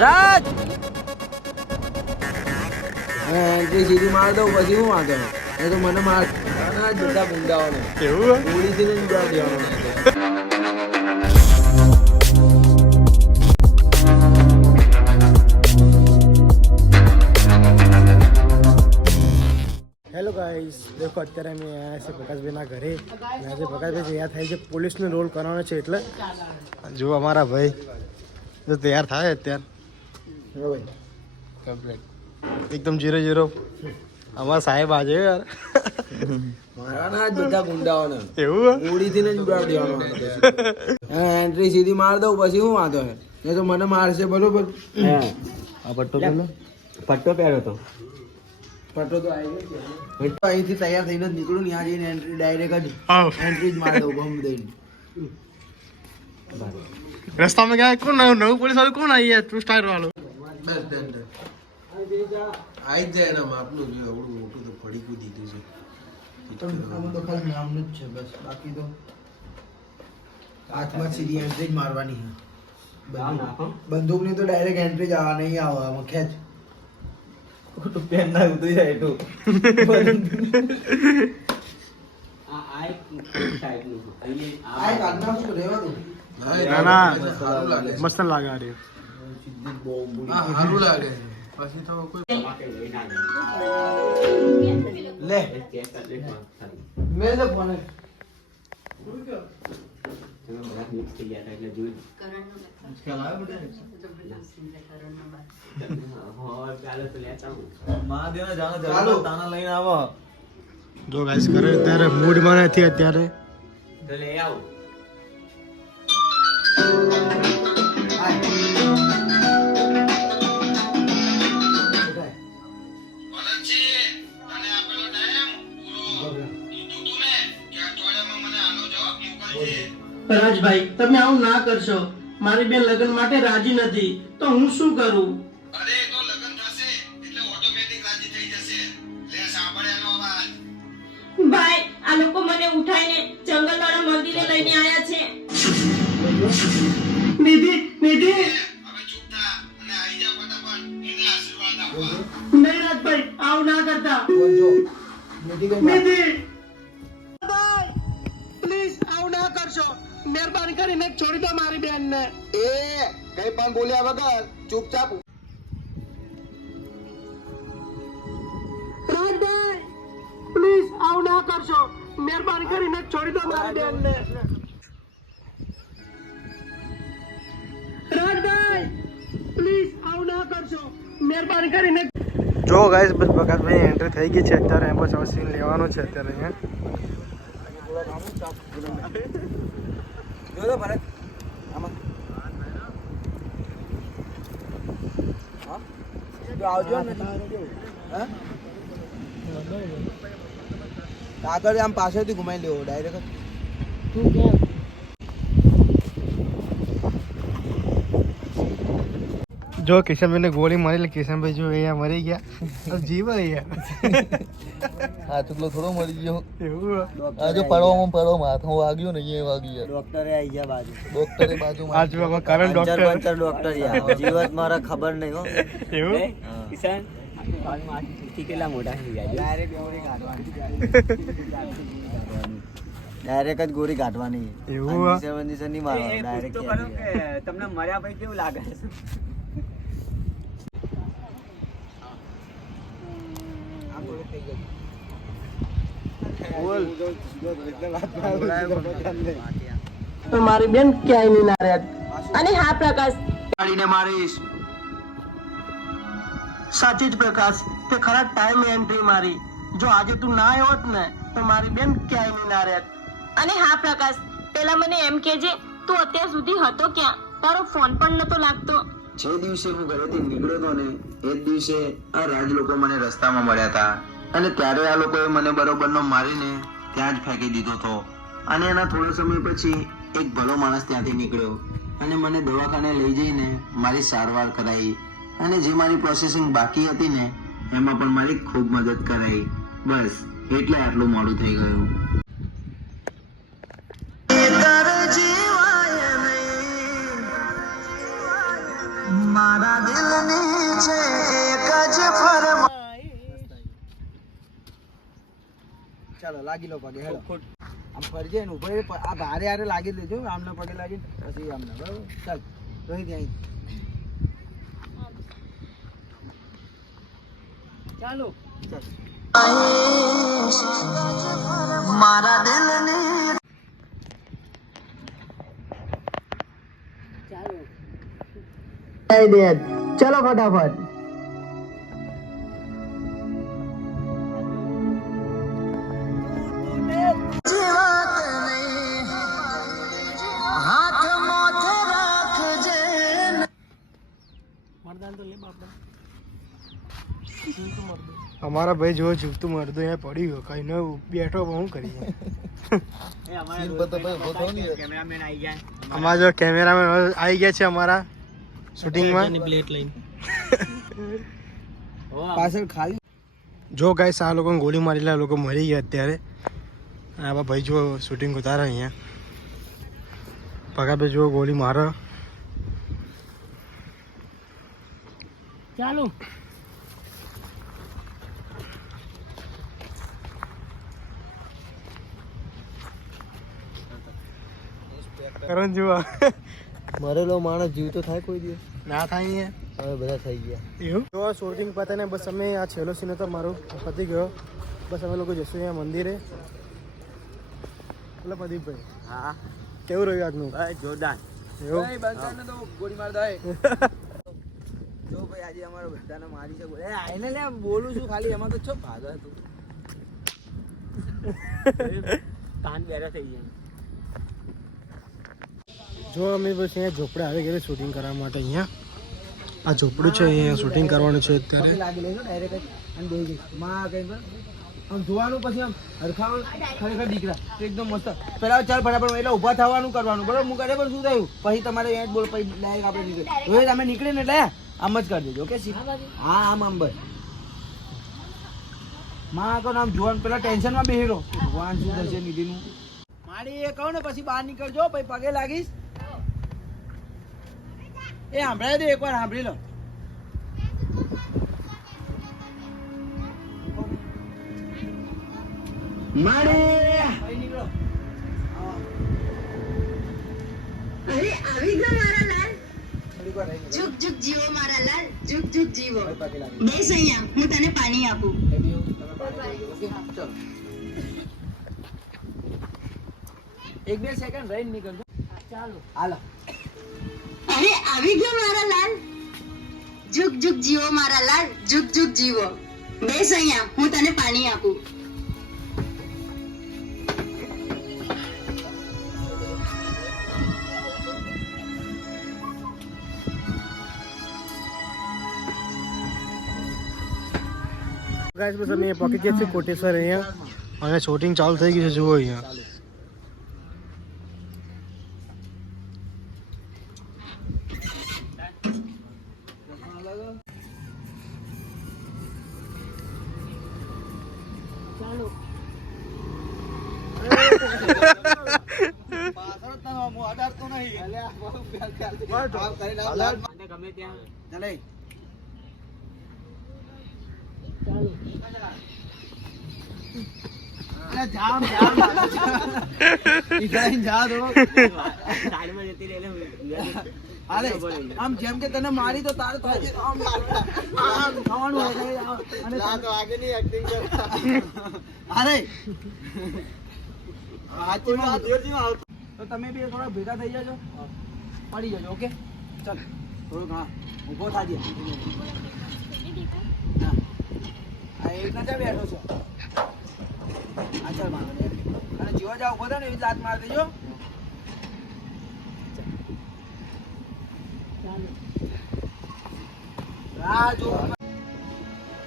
રાજ entry સીધી માર દઉં પછી હું વાંધો એ તો મને માર બધા ગુંડાઓને એવું ગોળીથી જ ઉડાવ દેવાનો હેલો ગાઈસ દેખો અત્યારે અમે આવ્યા છે પ્રકાશભાઈના ઘરે અને આજે પ્રકાશભાઈ તૈયાર થાય છે પોલીસનો રોલ કરવાનો છે એટલે જો અમારા ભાઈ જો તૈયાર થાય અત્યારે કમ્પ્લીટ એકદમ 0-0 અમારા સાહેબ આજે યાર મારવાના જ બધા ગુંડાઓને એવું ગોળીથી જ ઉડાવ દેવાનો એન્ટ્રી સીધી માર દઉં પછી હું વાંધો એ તો મને મારશે બરોબર આ પટ્ટો પેલો પટ્ટો પહેર્યો તો પટ્ટો તો આવી ગયો અહીંથી તૈયાર થઈને જ નીકળું ને ત્યાં જઈને એન્ટ્રી ડાયરેક્ટ જ એન્ટ્રી જ માર દઉં ગમ દઈને રસ્તામાં ગયા કોણ નવું પોલીસ વાળું કોણ આવી યાર ટુ સ્ટાર વાળું બસ ડન આવી જ જાય એના માપનું છે આવડું મોટું તો ફડીકું દીધું છે આમાં તો ખાલી નામનું જ છે બસ બાકી તો હાથમાં સીધી એન્ટ્રી જ મારવાની છે બંદૂકની તો ડાયરેક્ટ એન્ટ્રી જ આવવા નહીં આવે આમાં ખેંચ ખોટું પેન ના ઉતરી જાય તો આ કાઢના શું રહેવા દો ના ના મસ્ત લાગે આ સારું લાગે પછી તો કોઈ લે મેલ દે ફોન જો ગાઈસ કરે અત્યારે મૂડમાં નથી અત્યારે રાજભાઈ તમે આવું ના કરશો મારી બેન લગ્ન માટે રાજી નથી તો હું શું કરું? અરે તો લગ્ન થશે એટલે ઓટોમેટિક રાજી થઈ જશે. લે સાંભળ એનો અવાજ. ભાઈ આ લોકો મને ઉઠાઈને જંગલવાળા મંદિરે લઈને આયા છે. નિધિ નિધિ હવે ચૂપ થા અને આઈ જા ફટાફટ એને આશીર્વાદ આપવા. નહીં રાજભાઈ આવું ના કરતા. જો મોટી ગઈ નિધિ પ્લીઝ આવું ના કરશો. મહેરબાની કરીને છોડી દો મારી બેનને. એ કઈ પણ બોલ્યા વગર ચૂપચાપ રાજભાઈ પ્લીઝ આવું ના કરશો. મહેરબાની કરીને છોડી દો મારી બેનને. રાજભાઈ પ્લીઝ આવું ના કરશો. મહેરબાની કરીને. જો ગાઈસ બસ પ્રકાશભાઈ એન્ટ્રી થઈ ગઈ છે અત્યારે એમ બસ હવે સીન લેવાનો છે અત્યારે અહીંયા જો તો ભરત આમાં હા જો આવજો ને હા આગળ આમ પાછળથી ઘુમાઈ લેવો ડાયરેક્ટ જો કિશનભાઈને ગોળી મારી એટલે કિશનભાઈ જો અહીંયા મરી ગયા જીવ અહીંયા હા ચૂકલો થોડો મરી ગયો એવું આ જો પડવામાં હાથમાં વાગ્યો ને એ વાગી યાર ડોક્ટરે આવી ગયા બાજુ ડોક્ટરે બાજુમાં આ જો આમાં કરંટ ડોક્ટર ડોક્ટર યાર જીવત મારા ખબર નહીં હો એવું કિશન કેટલા મોટા થઈ ગયા ડાયરેક્ટ ગોળી કાઢવાની ડાયરેક્ટ જ ગોળી કાઢવાની એવું ઇન્જેક્શન નહીં મારવાનું ડાયરેક્ટ તમને મર્યા પછી કેવું લાગે છે તો મારી બેન ક્યાંય નહીં ના રહ્યા. અને હા પ્રકાશ કાઢીને મારીશ સાચી જ પ્રકાશ તે ખરા ટાઈમે એન્ટ્રી મારી. જો આજે તું ના આવ્યો હોત ને તો મારી બેન ક્યાંય નહીં ના રહ્યા. અને હા પ્રકાશ પેલા મને એમ કહેજે તું અત્યાર સુધી હતો ક્યાં? તારો ફોન પણ નતો લાગતો. જે દિવસે હું ઘરેથી નીકળ્યો હતો ને એ જ દિવસે આ રાજ લોકો મને રસ્તામાં મળ્યા હતા અને ત્યારે આ લોકોએ મને બરોબરનો મારીને ત્યાં જ ફેંકી દીધો હતો અને એના થોડા સમય પછી એક ભલો માણસ ત્યાંથી નીકળ્યો અને મને દવાખાને લઈ જઈને મારી સારવાર કરાવી અને જે મારી પ્રોસેસિંગ બાકી હતી ને એમાં પણ મારી ખૂબ મદદ કરાવી. બસ એટલે આટલું મોડું થઈ ગયું. મારા લાગી લો પગે હેડો આમ ફરજે ને ઉભો આ ભારે હારે લાગી જ લેજો આમને પગે લાગી પછી આમને બરાબર ચાલ રોહી ત્યાં ચાલો ચાલ મારા દિલની ચલો ફટાફટ અમારા ભાઈ જો ઝૂકતું મરદું અહીંયા પડ્યું કઈ ન બેઠો શું કરીએ અમારા જો કેમેરામેન આવી ગયા છે અમારા શૂટિંગમાં પાછળ ખાલી જો ગાઈસ આ લોકોને ગોળી મારેલા લોકો મરી ગયા અત્યારે અને આ ભાઈ જો શૂટિંગ ઉતારે અહીંયા પગાભાઈ જો ગોળી મારે ચાલો કરણ જોવા મરેલો માણસ જીવતો થાય કોઈ દિવસ ના થાય હવે બધા થઈ ગયા એવું તો શૂટિંગ પતે ને બસ અમે આ છેલ્લો સીન હતો મારો પતી ગયો બસ અમે લોકો જઈશું અહીંયા મંદિરે એટલે પ્રદીપભાઈ હા કેવું રહ્યું આજનું જોરદાર એવું બંકાને તો ગોળી માર દે જો ભાઈ આજે અમારો બધાને મારી છે એ આઈને લે બોલું છું ખાલી એમાં તો છો ભાગો તું કાન બેરા થઈ ગયા જો અમે બસ અહીંયા ઝોપડે આવી ગયા શૂટિંગ કરવા માટે અહીંયા આ ઝોપડું છે અહીંયા શૂટિંગ કરવાનું છે અત્યારે લાગી લેજો ડાયરેક્ટ અને બેહી ગઈ માં કઈ પર આમ જોવાનું પછી આમ હરખાવાનું ખરેખર દીકરા તો એકદમ મસ્ત પેલા ચાલ ફટાફટ એટલે ઊભા થવાનું કરવાનું બરાબર હું કરે પણ શું થયું પછી તમારે અહીંયા જ બોલ પછી ડાયરેક્ટ આપણે નીકળે હવે તમે નીકળે ને એટલે આમ જ કરી દેજો ઓકે હા આમ આમ બસ માં કહો આમ જોવાનું પેલા ટેન્શનમાં બેહી રહો ભગવાન શું થશે નિધિનું મારી એ કહું ને પછી બહાર નીકળજો પછી પગે લાગીશ એ સાંભળાય દે એકવાર સાંભળી લો અરે આવી ગયો મારા લાલ ઝુક ઝુક જીવો મારા લાલ ઝુક ઝુક જીવો બેસ અહીંયા હું તને પાણી આપું એક બે સેકન્ડ રહીને નીકળજો ચાલો હાલો અરે આવી ગયો મારા લાલ ઝુક ઝુક જીવો મારા લાલ ઝુક ઝુક જીવો બેસ અહીંયા હું તને પાણી આપું ગાઈસ બસ અમે પહોંચી ગયા છીએ કોટેશ્વર અહીંયા અને શૂટિંગ ચાલુ થઈ ગયું છે જુઓ અહીંયા ગમે ત્યાં જામ જા દો અરે આમ જેમ કે તને મારી તો તારે થાય છે આમ ખાવાનું હોય અને આગળની એક્ટિંગ કરતા અરે તો તમે બી થોડા ભેગા થઈ જાજો પડી જજો ઓકે ચાલ થોડુંક હા ઊભો થાજે આ એક ના બેઠો છો આ ચાલ મારો અને જીવો જાવ ઉભો થાય ને એવી લાત માર દેજો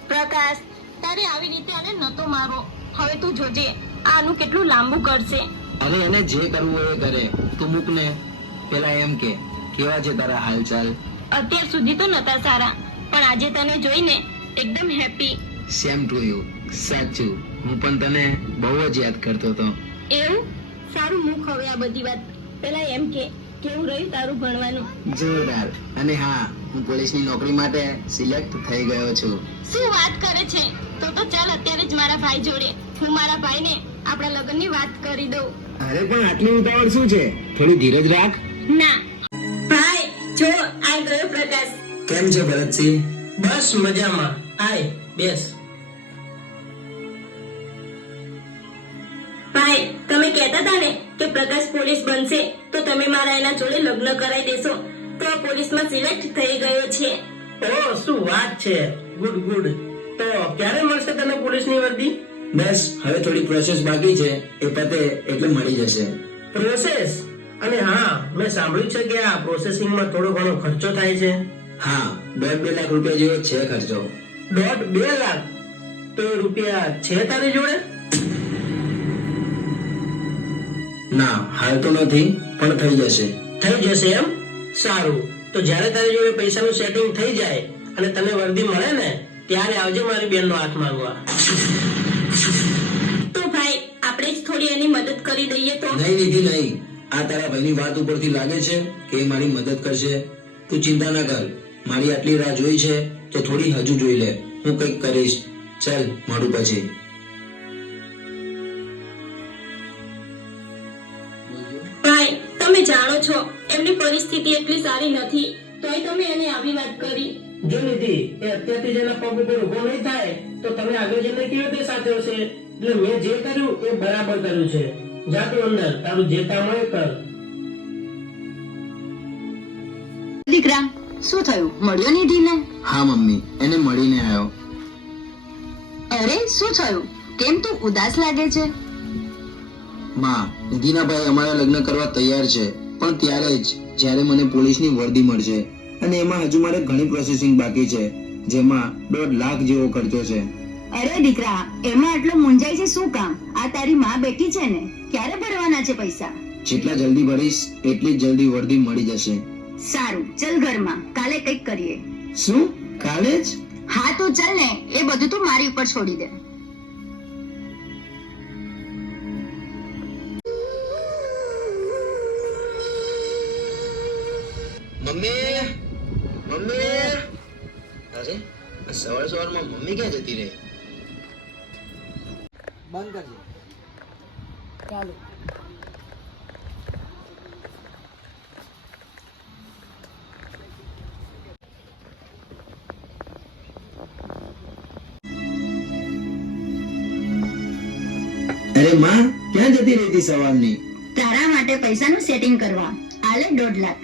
પ્રકાશ તારે આવી રીતે આને નતો મારો હવે તું જોજે આનું કેટલું લાંબુ કરશે અરે એને જે કરવું હોય એ કરે તું મૂક ને પેલા એમ કે કેવા છે તારા હાલચાલ અત્યાર સુધી તો નતા સારા પણ આજે તને જોઈને એકદમ હેપી સેમ ટુ યુ સાચું હું પણ તને બહુ જ યાદ કરતો હતો એવું સારું મૂક હવે આ બધી વાત પેલા એમ કે કેવું રહ્યું તારું ભણવાનું જોરદાર અને હા હું પોલીસની નોકરી માટે સિલેક્ટ થઈ ગયો છું શું વાત કરે છે તો ચાલ અત્યારે જ મારા ભાઈ જોડે હું મારા ભાઈને આપણા લગ્નની વાત કરી દઉં. અરે પણ આટલી ઉતાવળ શું છે? થોડી ધીરજ રાખ. ના ભાઈ જો આ ગયો પ્રકાશ. કેમ છે ભરતસિંહ? બસ મજામાં. આય બેસ. ભાઈ તમે કહેતા હતા ને કે પ્રકાશ પોલીસ બનશે તો તમે મારા એના જોડે લગ્ન કરાવી દેશો. તો પોલીસમાં સિલેક્ટ થઈ ગયો છે. ઓ શું વાત છે. Good good. તો ક્યારે મળશે તને પોલીસની વર્દી? બસ હવે થોડી પ્રોસેસ બાકી છે, એ પતે એટલે મળી જશે. પ્રોસેસ? અને હા, મેં સાંભળ્યું છે કે આ પ્રોસેસિંગમાં થોડો ઘણો ખર્ચો થાય છે. હા, 1.5 લાખ રૂપિયા જેવો છે ખર્ચો. 1.5 લાખ? તો એ રૂપિયા છે તારી જોડે? ના, હાલ તો નથી, પણ થઈ જશે. થઈ જશે એમ? સારું. તો જ્યારે તારી જોડે પૈસાનું સેટિંગ થઈ જાય અને તને વર્દી મળે ને ત્યારે આવજે મારી બેનનો હાથ માંગવા. તો ભાઈ આપણે જ થોડી એની મદદ કરી દઈએ તો. નહીં નિધિ નહીં, આ તારા ભાઈની વાત ઉપરથી લાગે છે કે એ મારી મદદ કરશે. તું ચિંતા ના કર, મારી આટલી રાહ જોઈ છે તો થોડી હજુ જોઈ લે, હું કંઈક કરીશ. ચાલ મળું પછી. ભાઈ તમે જાણો છો એમની પરિસ્થિતિ એટલી સારી નથી તોય તમે એને આવી વાત કરી. જો નિધિ એ અત્યારથી જેના પગ ઉપર ઉભો નહીં થાય તો તમે આગળ જઈને કેવી રીતે સાચવશે? એટલે મેં જે કર્યું એ બરાબર કર્યું છે. જા તું અંદર, તારું જે કામ હોય કર. દીકરા શું થયું? મળ્યો નિધિને? હા મમ્મી, એને મળીને આવ્યો. અરે શું થયું? કેમ તું ઉદાસ લાગે છે? માં, નિધિના ભાઈ અમારા લગ્ન કરવા તૈયાર છે, પણ ત્યારે જ જ્યારે મને પોલીસની વર્દી મળશે. અને એમાં હજુ મારે ઘણી પ્રોસેસિંગ બાકી છે, જેમાં 1.5 લાખ જેવો ખર્ચો છે. અરે દીકરા એમાં આટલો મૂંઝાય છે શું કામ? આ તારી માં બેઠી છે ને, ક્યારે ભરવાના છે પૈસા? જેટલા જલ્દી ભરીશ એટલી જ જલ્દી વર્દી મળી જશે. સારું ચલ ઘરમાં, કાલે કંઈક કરીએ. શું? કાલે જ? હા તો ચાલ ને, એ બધું તું મારી ઉપર છોડી દે. Mummy, mummy. અરે સવાર સવારમાં મમ્મી ક્યાં જતી રહી? બંધ કરજે. ચાલો. અરે માં, ક્યાં જતી રહી હતી સવારની? તારા માટે પૈસાનું સેટિંગ કરવા. આલે 1.5 લાખ.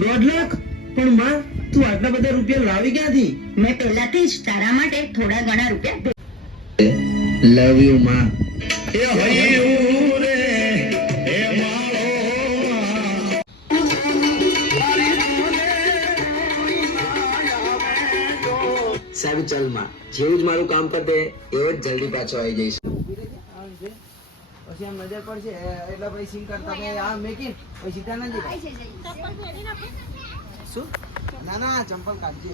1.5 લાખ? પણ માં, તું આટલા બધા રૂપિયા લાવી ક્યાંથી? મેં પહેલાથી જ તારા માટે થોડા ઘણા રૂપિયા લવ યુ માં. સારું ચાલ માં, જેવું જ મારું કામ પતે એવો જ જલ્દી પાછો આવી જઈશ. પછી આમ નજર પડશે એટલે પછી સિંગ કરતા પછી આ મેકીન પછી સીધા ના જઈ. શું? ના ના ચંપલ કાઢજે.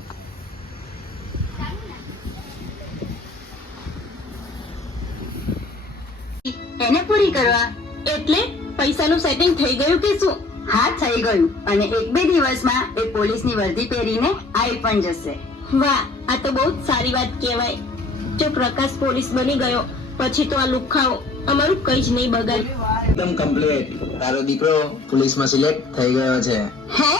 એને પૂરી કરવા. એટલે પૈસાનું સેટિંગ થઈ ગયું કે શું? હા થઈ ગયું, અને 1-2 દિવસમાં એ પોલીસની વર્દી પહેરીને આવી પણ જશે. વાહ, આ તો બહુ જ સારી વાત કહેવાય. જો પ્રકાશ પોલીસ બની ગયો પછી તો આ લુખાઓ અમારું કઈ જ નહીં બગાડ. એકદમ કમ્પ્લીટ. તારો દીકરો પોલીસમાં સિલેક્ટ થઈ ગયો છે. હે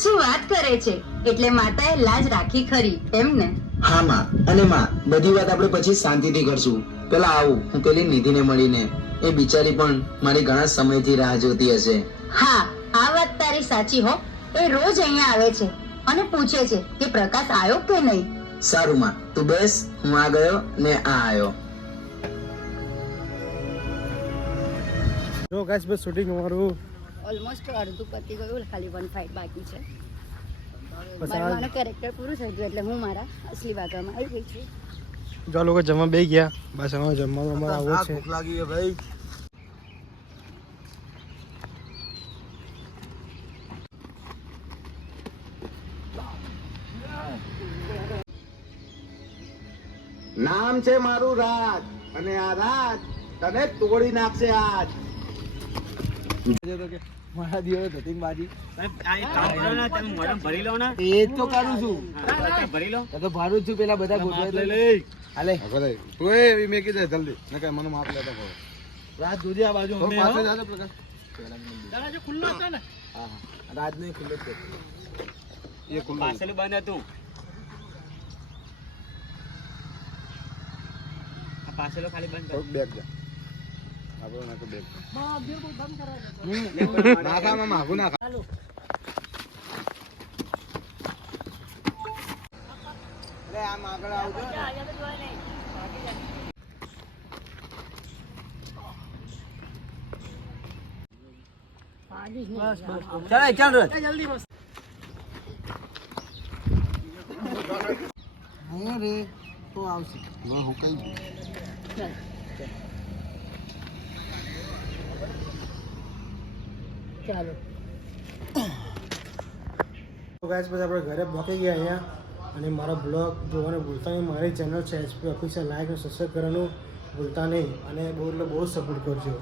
શું વાત કરે છે? એટલે માતાએ લાજ રાખી ખરી એમ ને? હા માં, અને માં બધી વાત આપણે પછી શાંતિથી કરશું. પેલા આવું હું પેલી નિધિને મળીને, એ બિચારી પણ મારી ઘણા સમયથી રાહ જોતી હશે. હા આ વાત તારી સાચી હો. એ રોજ અહીંયા આવે છે અને પૂછે છે કે પ્રકાશ આવ્યો કે નહીં. સારું માં, તું બેસ, હું આ ગયો ને આ આવ્યો. જો ગાઈસ બસ શૂટિંગ અમારું ઓલમોસ્ટ અડધું પતી ગયું, ખાલી 1 ફાઇટ બાકી છે. બસ મારું કેરેક્ટર પૂરું થઈ ગયું એટલે હું મારા અસલી ભાગમાં આવી ગઈ છું. જો આ લોકો જમવા બેસી ગયા. બસ અમારે જમવામાં અમારે આવો છે. ભૂખ લાગી છે ભાઈ. નામ છે મારું રાજ, અને આ રાજ તને તોડી નાખશે આજ. મારા દિવસ ધતિંગ બાજી ભરી લો ને. એ જ તો કરું છું. ભરી લો. તો ભારું જ છું પેલા બધા ગોઠવાય હાલે તું એ મેં કીધે જલ્દી ને કઈ મને માપ લેતા પડે રાત જોજે આ બાજુ અમે પાછળ હો. જાજો પ્રકાશ દરવાજો ખુલ્લો હતો ને હા રાત નહીં ખુલ્લો છે એ ખુલ્લું પાછળ બંધ હતું આ પાછળ ખાલી બંધ થોડુંક બેગ જા આપણો નાખો બેગ નાખામાં માગું નાખા અરે આમ આગળ આવજો ચાલ ચાલ જલ્દી બસ અહીંયા રે તો આવશે હું કઈ ચાલો તો ગાઈસ પછી આપણે ઘરે પહોંચી ગયા અહીંયા અને મારો બ્લોગ જોવાનું ભૂલતા નહીં. મારી ચેનલ છે એસપી ઓફિશિયલ, લાઈક અને સબસ્ક્રાઈબ કરવાનું ભૂલતા નહીં અને બહુ એટલે બહુ સપોર્ટ કરજો.